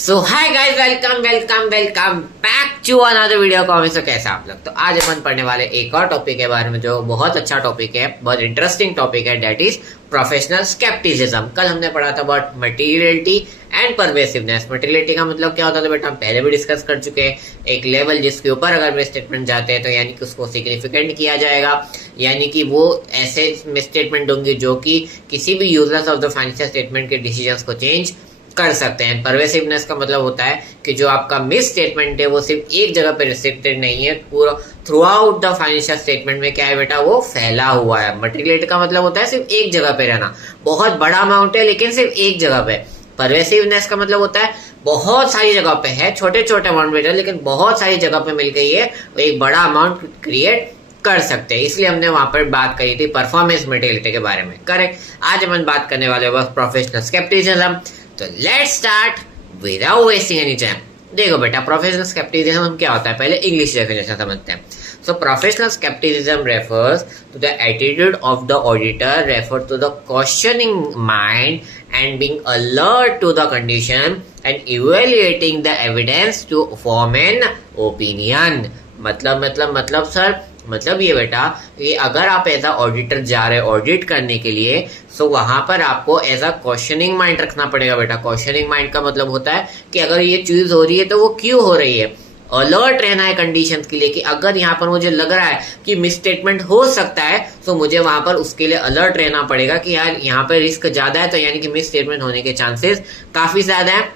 So hi guys, welcome welcome welcome back to another video comics. तो कैसे आप लोग? तो आज अपन पढ़ने वाले एक और टॉपिक के बारे में जो बहुत अच्छा टॉपिक है, बहुत इंटरेस्टिंग टॉपिक है, डेट इज प्रोफेशनल स्केप्टिसिज्म। कल हमने पढ़ा था about materiality and pervasiveness. Materiality का मतलब क्या होता था बेटा, हम पहले भी डिस्कस कर चुके हैं। एक लेवल जिसके ऊपर अगर मेरे स्टेटमेंट जाते हैं तो यानी कि उसको सिग्निफिकेंट किया जाएगा, यानी कि वो ऐसे स्टेटमेंट होंगे जो कि किसी भी useless of the financial statement के डिसीजंस को चेंज कर सकते हैं। परवेसिवनेस का मतलब होता है कि जो आपका मिस स्टेटमेंट है वो सिर्फ एक जगह पे रिस्ट्रिक्टेड नहीं है, पूरा through out the financial statement में क्या है बेटा, वो फैला हुआ है। मटेरियलिटी का मतलब होता है सिर्फ एक जगह पे रहना, बहुत बड़ा अमाउंट है लेकिन सिर्फ एक जगह पे। परवेसिवनेस का मतलब होता है बहुत सारी जगह पे है, छोटे छोटे अमाउंट में लेकिन बहुत सारी जगह पे मिल गई है, एक बड़ा अमाउंट क्रिएट कर सकते हैं। इसलिए हमने वहां पर बात करी थी परफॉर्मेंस मटेरियलिटी के बारे में, करेक्ट। आज हम बात करने वाले बस प्रोफेशनल स्केप्टिसिज्म। तो let's start without wasting any time. देखो बेटा, प्रोफेशनल स्केप्टिसिज्म क्या होता है, पहले इंग्लिश डेफिनेशन समझते हैं। So professional scepticism refers to the attitude of the auditor, refer to the questioning mind and being alert to the condition and evaluating the evidence to form an opinion। मतलब sir, मतलब ये बेटा कि अगर आप as a auditor जा रहे हैं ऑडिट करने के लिए, सो वहां पर आपको एज अ क्वेश्चनिंग माइंड रखना पड़ेगा बेटा। क्वेश्चनिंग माइंड का मतलब होता है कि अगर ये चीज हो रही है तो वो क्यों हो रही है। अलर्ट रहना है कंडीशंस के लिए कि अगर यहाँ पर मुझे लग रहा है कि मिस स्टेटमेंट हो सकता है तो मुझे वहां पर उसके लिए अलर्ट रहना पड़ेगा कि यार यहाँ पर रिस्क ज्यादा है, तो यानी कि मिस स्टेटमेंट होने के चांसेस काफी ज्यादा है,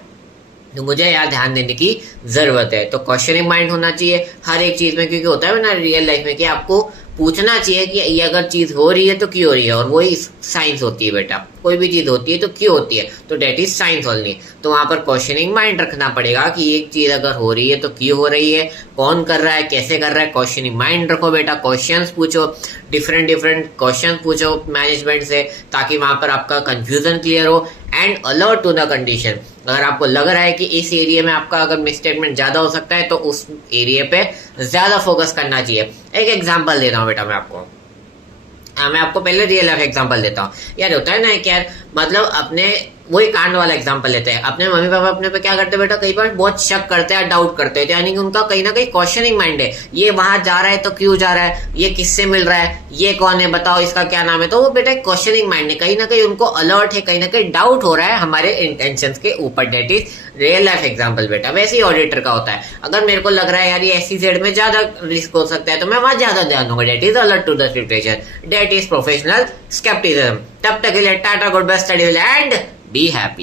तो मुझे यहाँ ध्यान देने की जरूरत है। तो क्वेश्चनिंग माइंड होना चाहिए हर एक चीज में, क्योंकि होता है ना रियल लाइफ में कि आपको पूछना चाहिए कि ये अगर चीज हो रही है तो क्यों हो रही है, और वही साइंस होती है बेटा। कोई भी चीज होती है तो क्यों होती है, तो डेट इज साइंस ओनली। तो वहां पर क्वेश्चनिंग माइंड रखना पड़ेगा कि एक चीज अगर हो रही है तो क्यों हो रही है, कौन कर रहा है, कैसे कर रहा है। क्वेश्चनिंग माइंड रखो बेटा, क्वेश्चंस पूछो, डिफरेंट डिफरेंट क्वेश्चन पूछो मैनेजमेंट से, ताकि वहां पर आपका कंफ्यूजन क्लियर हो। And alert to the condition, अगर आपको लग रहा है कि इस एरिया में आपका अगर मिस स्टेटमेंट ज्यादा हो सकता है तो उस एरिया पे ज्यादा फोकस करना चाहिए। एक एग्जांपल दे रहा हूं बेटा मैं आपको, मैं आपको पहले रियल लाइफ एग्जांपल देता हूँ। यार होता है ना कि यार मतलब अपने वही कांड वाला एग्जांपल लेते हैं। अपने मम्मी पापा अपने पे क्या करते हैं बेटा, कई बार बहुत शक करते हैं, डाउट करते हैं, यानी कि उनका कहीं ना कहीं क्वेश्चनिंग माइंड है। ये वहां जा रहा है तो क्यों जा रहा है, ये किससे मिल रहा है, ये कौन है, बताओ इसका क्या नाम है। तो वो बेटा क्वेश्चनिंग माइंड है, कहीं ना कहीं उनको अलर्ट है, कहीं ना कहीं डाउट हो रहा है हमारे इंटेंशंस के ऊपर। That is real life example बेटा। वैसे ही ऑडिटर का होता है, अगर मेरे को लग रहा है यार ये SEZ में ज्यादा रिस्क हो सकता है तो मैं वहां ज्यादा ध्यान दूंगा। That is alert to the situation, that is professional scepticism. तब तक के लिए ta-ta, good bye, study well and be happy.